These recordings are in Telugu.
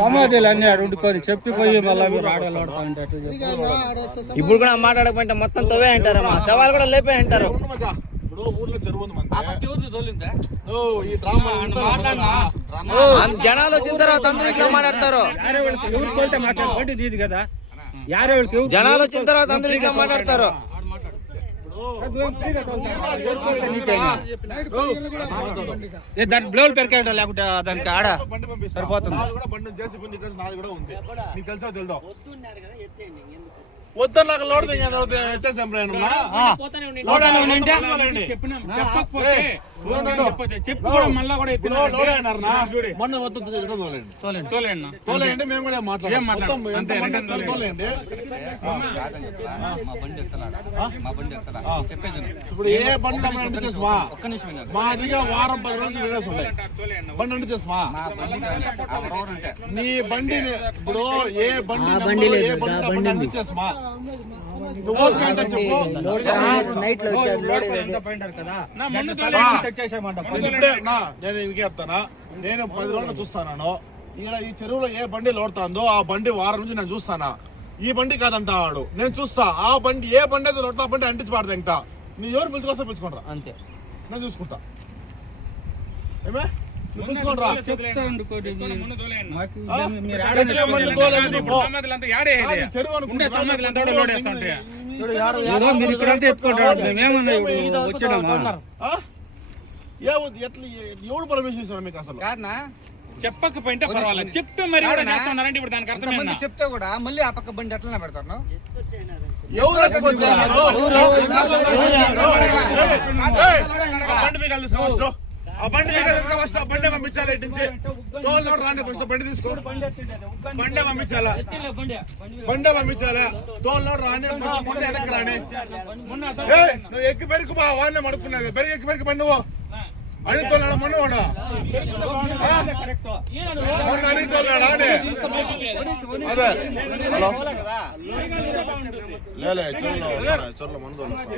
సమాధాలు అన్నీ అడుగుకొని చెప్పిపోయి మళ్ళీ ఇప్పుడు కూడా మాట్లాడకపోతే మొత్తం తోవే అంటారమ్మా, సవాలు కూడా లేపే అంటారు. ఊర్లో చెరువు జనాలు వచ్చిన తర్వాత అందరూ ఇట్లా మాట్లాడతారు. జనాలు వచ్చిన తర్వాత అందరూ ఇట్లా మాట్లాడతారు. దాని బ్లౌజ్ పెరికాయంట లేకుంటే దానికి ఆడ సరిపోతుంది. వద్దలాగా లోడ్ ఎట్టేసాం మొన్న తోలేండి మేము కూడా మాట్లాడాం. ఇప్పుడు ఏ బండి అంటు చేసామా మాదిగా వారం 10 రోజులు వీడియోస్ ఉన్నాయి. బండి అంటు చేసామా నీ బండిని ఇప్పుడు ఏ బండి అంటు చేసామా నేను ఇంకే చెప్తానా, నేను 10 రోజులు చూస్తాను. ఇక్కడ ఈ చెరువులో ఏ బండి లోడుతుందో ఆ బండి వారం నుంచి నేను చూస్తానా. ఈ బండి కాదంటాడు, నేను చూస్తా. ఆ బండి ఏ బండి అయితే లోడుతా ఆ బండి అంటించి పాడతా. ఇంకా నీ ఎవరు పిలుచుకొస్తా పిలుచుకుంటా అంతే, నేను చూసుకుంటా. ఏమే పిలుచుకోండి రా. చెరువు ఎవడు పర్మిషన్ ఇస్తాడు మీకు అసలు? చెప్పకపోయింటే పర్వాలేదు, చెప్తే మరి ఇప్పుడు దానికి అర్థం చెప్తే కూడా మళ్ళీ ఆ పక్క బండి ఎట్లా పెడతారు? బండి పంపించాలి. రాండి ఫస్ట్ బండి తీసుకో. బండే పంపించాలా, బండే పంపించాలా. తోలు రాని మొన్న వెనక్కి రాని. నువ్వు ఎక్కి పెరుకు బా వాడినే మడుకున్నది. పెరుగు ఎక్కి పెరుకు బండి నువ్వు అది తోలాడా మొన్న వాడా మొన్న అని తోలాడా అని. అదే లేలే చెరువులో మందు వస్తాను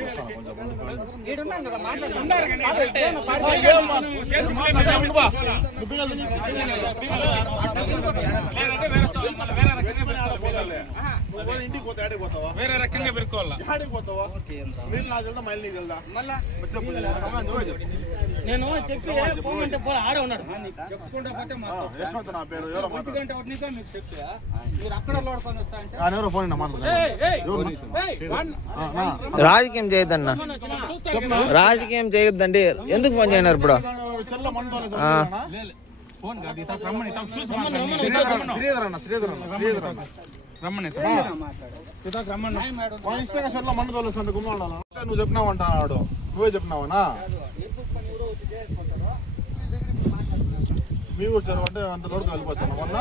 కొంచెం ఇంటికి పోతే ఆడికి పోతావా? వేరే రకంగా పెరుకోవాలా? ఆడికి పోతావా? వీళ్ళు నాకు తెలుదా మైలు నీకు తెలుదా? చెప్పు నేను చెప్పి ఆడ ఉన్నాడు యశ్వంత్ నా పేరు. ఎవరో ఫోన్ రాజకీయం చేయొద్దన్నా, రాజకీయం చేయొద్దండి. ఎందుకు ఫోన్ చేయన్నారు ఇప్పుడు? నువ్వు చెప్పినావంటాడు, నువ్వే చెప్పినావనా? మీ ఊరు చెరువు అంటే అంత లోడుకి వెళ్ళిపోవచ్చు మొన్న.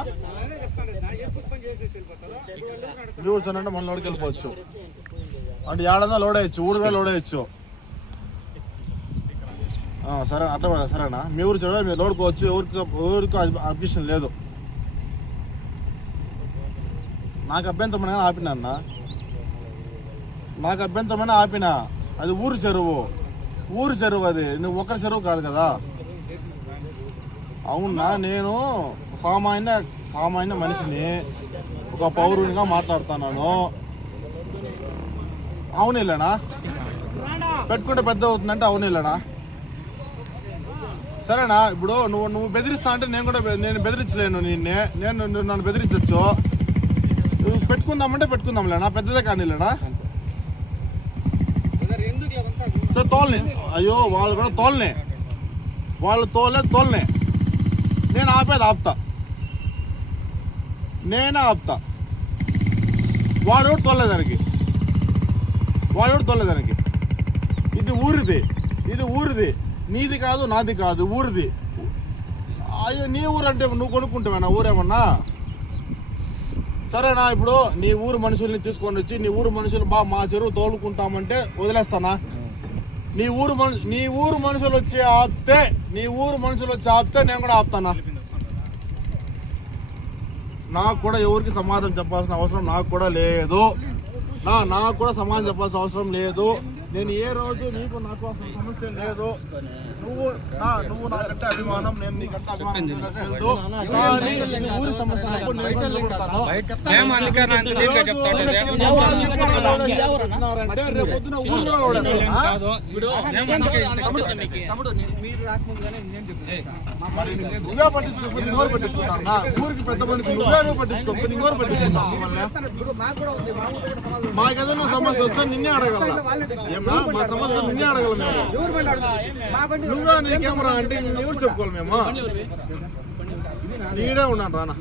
మీ ఊరు చెరువు అంటే మన లోడుకి వెళ్ళిపోవచ్చు అంటే ఏడన్నా లోడ్ వేయచ్చు, ఊరుగా లోడ్ వేయచ్చు. సరే అట్లా కూడా సరేనా? మీ ఊరు చెరువు మీరు లోడుకోవచ్చు, ఊరికి అబ్జెక్షన్ లేదు. నాకు అభ్యంతరమైన ఆపినా అన్న, నాకు అభ్యంతరమైన ఆపినా. అది ఊరు చెరువు, ఊరు చెరువు. అది నువ్వు ఒక్కరి చెరువు కాదు కదా. అవునా, నేను సామాన్య మనిషిని, ఒక పౌరునిగా మాట్లాడుతున్నాను. అవునేలేనా? పెట్టుకుంటే పెద్ద అవుతుందంటే అవునేలేనా? సరేనా? ఇప్పుడు నువ్వు బెదిరిస్తా అంటే నేను బెదిరించలేను నిన్నే. నన్ను బెదిరించచ్చు. నువ్వు పెట్టుకుందామంటే పెట్టుకుందాంలేనా? పెద్దదే కానీలేనా? తోలనే. అయ్యో వాళ్ళు కూడా తోలనే, వాళ్ళు తోలనే. నేను ఆపేది ఆపుతా, నేనే ఆపుతా. వాడు కూడా తోలేదానికి, ఇది ఊరిది, నీది కాదు నాది కాదు, ఊరిది. అయ్యో నీ ఊరు అంటే నువ్వు కొనుక్కుంటావేనా ఊరేమన్నా? సరేనా? ఇప్పుడు నీ ఊరు మనుషుల్ని తీసుకొని వచ్చి నీ ఊరు మనుషులు మా చెరువు తోలుకుంటామంటే వదిలేస్తానా? నీ ఊరు మనుషులు వచ్చి ఆపితే నేను కూడా ఆపుతానా? నాకు కూడా ఎవరికి సమాధానం చెప్పాల్సిన అవసరం నాకు కూడా లేదు. నాకు కూడా సమాధానం చెప్పాల్సిన అవసరం లేదు. నేను ఏ రోజు నీకు నాకు అసలు సమస్య లేదు. నువ్వు నాకంటే అభిమానం, నేను నీకంటే అభిమానం తెలుసు. కానీ నీ ఊరి సమస్య అప్పుడు నేను నిలబడతాను. వచ్చినారంటే రేపు పొద్దున ఊరు కూడా ఓడేస్తా. మరి నువ్వే పట్టించుకోకపోతే ఇంకోరు పట్టించుకుంటా. ఊరికి పెద్ద మనిషి నువ్వే పట్టించుకోకపోతే ఇంకోరు పట్టించుకుంటా. మాకేదైనా సమస్య వస్తే నిన్నే అడగల. ఏమన్నా మా సమస్య నిన్నే అడగల మేము. నువ్వే నీకేమరా అంటే ఎవరు చెప్పుకోవాలి మేము. నీడే ఉన్నాను రానా.